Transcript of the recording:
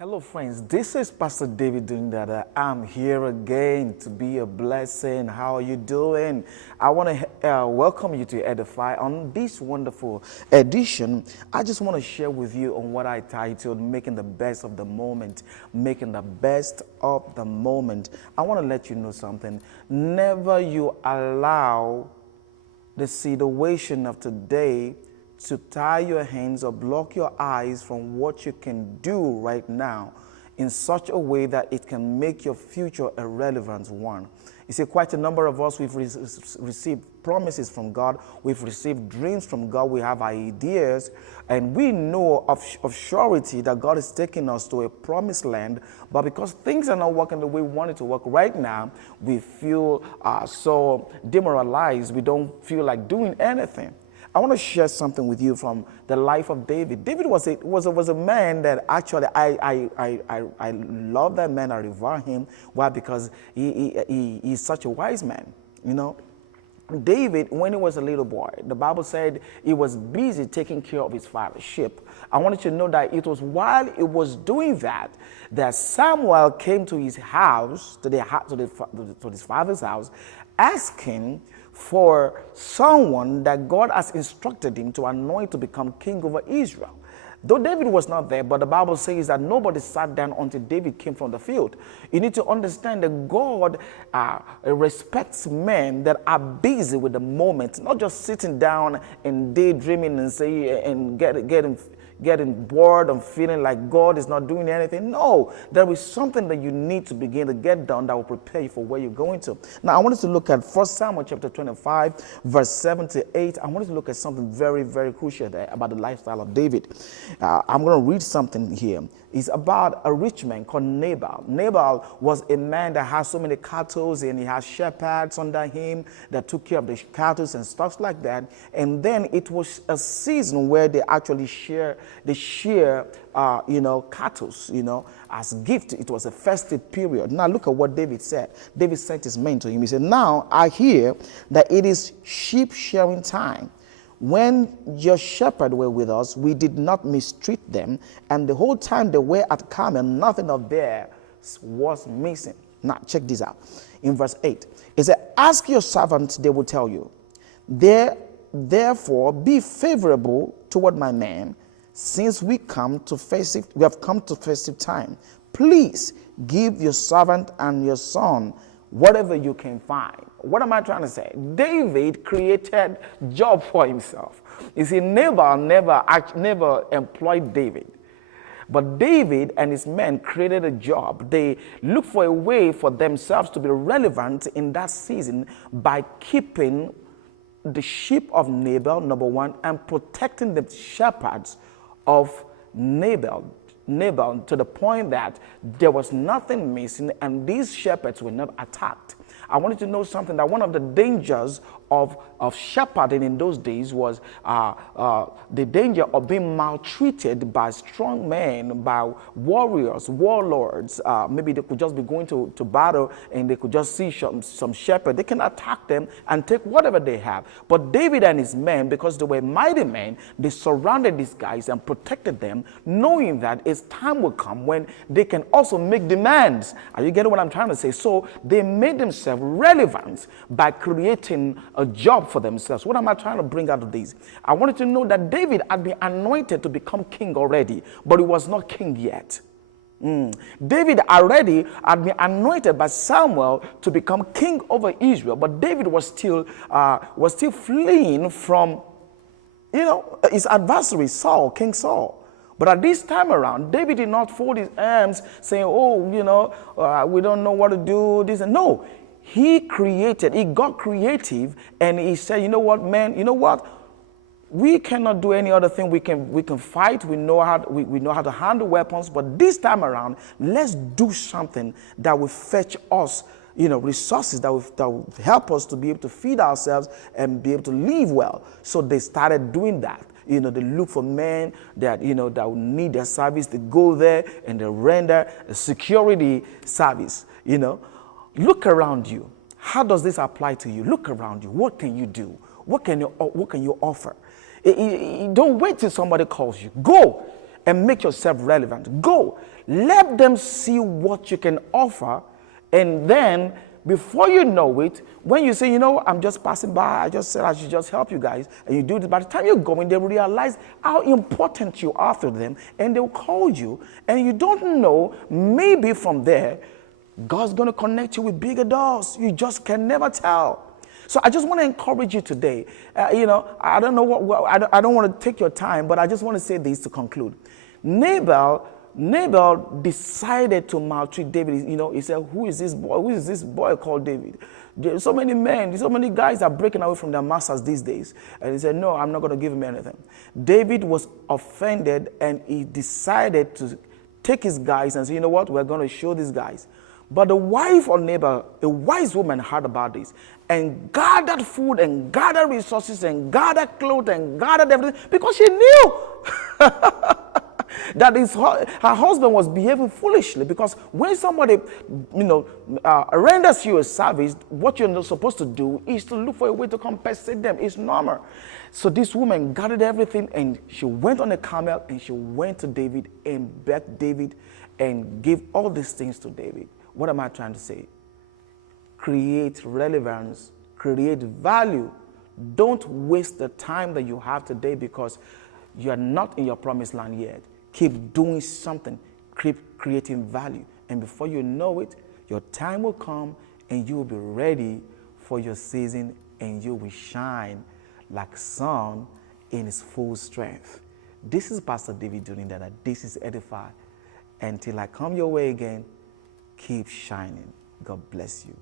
Hello friends, this is Pastor David Dunni Dada. I'm here again to be a blessing. How are you doing? I want to welcome you to Edify. On this wonderful edition, I just want to share with you on what I titled Making the Best of the Moment. Making the Best of the Moment. I want to let you know something. Never you allow the situation of today to tie your hands or block your eyes from what you can do right now in such a way that it can make your future a relevant one. You see, quite a number of us, we've received promises from God, we've received dreams from God, we have ideas, and we know of surety that God is taking us to a promised land, but because things are not working the way we want it to work right now, we feel so demoralized, we don't feel like doing anything. I want to share something with you from the life of David. David was a man that actually I love that man. I revere him. Why? Because he's such a wise man. You know, David, when he was a little boy, the Bible said he was busy taking care of his father's sheep. I wanted you to know that it was while he was doing that Samuel came to his house, to his father's house, asking for someone that God has instructed him to anoint to become king over Israel. Though David was not there, but the Bible says that nobody sat down until David came from the field. You need to understand that God respects men that are busy with the moment, not just sitting down and daydreaming and getting bored and feeling like God is not doing anything. No, there is something that you need to begin to get done that will prepare you for where you're going to. Now, I want us to look at 1 Samuel chapter 25, verse 7 to 8. I want us to look at something very, very crucial there about the lifestyle of David. I'm going to read something here. It's about a rich man called Nabal. Nabal was a man that has so many cattle and he has shepherds under him that took care of the cattle and stuff like that. And then it was a season where they actually share cattle, as gift. It was a festive period. Now look at what David said. David sent his men to him. He said, "Now I hear that it is sheep shearing time. When your shepherd were with us, we did not mistreat them, and the whole time they were at Carmel, nothing of theirs was missing." Now, check this out. In verse 8, it said, "Ask your servants, they will tell you. Therefore, be favorable toward my man, since we have come to festive time. Please give your servant and your son whatever you can find." What am I trying to say? David created job for himself. You see, Nabal never employed David. But David and his men created a job. They looked for a way for themselves to be relevant in that season by keeping the sheep of Nabal, number one, and protecting the shepherds of Nabal, to the point that there was nothing missing and these shepherds were not attacked. I wanted to know something, that one of the dangers of shepherding in those days was the danger of being maltreated by strong men, by warriors, warlords. Maybe they could just be going to battle and they could just see some shepherd. They can attack them and take whatever they have. But David and his men, because they were mighty men, they surrounded these guys and protected them, knowing that its time will come when they can also make demands. Are you getting what I'm trying to say? So they made themselves relevant by creating a job for themselves. What am I trying to bring out of this? I wanted to know that David had been anointed to become king already, but he was not king yet. David already had been anointed by Samuel to become king over Israel, but David was still fleeing from, his adversary Saul, King Saul. But at this time around, David did not fold his arms saying, we don't know what to do, this and no. He got creative, and he said, we cannot do any other thing. We can fight. We know how to handle weapons. But this time around, let's do something that will fetch us, resources that will help us to be able to feed ourselves and be able to live well. So they started doing that. They look for men that that will need their service. They go there and they render a security service. Look around you. How does this apply to you? Look around you. What can you do? What can you offer? Don't wait till somebody calls you. Go and make yourself relevant. Go. Let them see what you can offer. And then, before you know it, when you say, you know, I'm just passing by, I just said I should just help you guys, and you do it, by the time you're going, they will realize how important you are to them, and they'll call you, and you don't know, maybe from there, God's going to connect you with bigger doors. You just can never tell. So I just want to encourage you today. You know, I don't know I don't want to take your time, but I just want to say this to conclude. Nabal decided to maltreat David. You know, he said, who is this boy? Who is this boy called David? There's so many men, so many guys are breaking away from their masters these days. And he said, no, I'm not going to give him anything. David was offended, and he decided to take his guys and say, you know what, we're going to show these guys. But the wife of Nabal, a wise woman, heard about this and gathered food and gathered resources and gathered clothes and gathered everything, because she knew that her husband was behaving foolishly. Because when somebody, you know, renders you a service, what you're not supposed to do is to look for a way to compensate them. It's normal. So this woman gathered everything, and she went on a camel, and she went to David and begged David and gave all these things to David. What am I trying to say? Create relevance, create value. Don't waste the time that you have today because you are not in your promised land yet. Keep doing something, keep creating value. And before you know it, your time will come and you will be ready for your season, and you will shine like sun in its full strength. This is Pastor David Dunni Dada. This is Edify. Until I come your way again, keep shining. God bless you.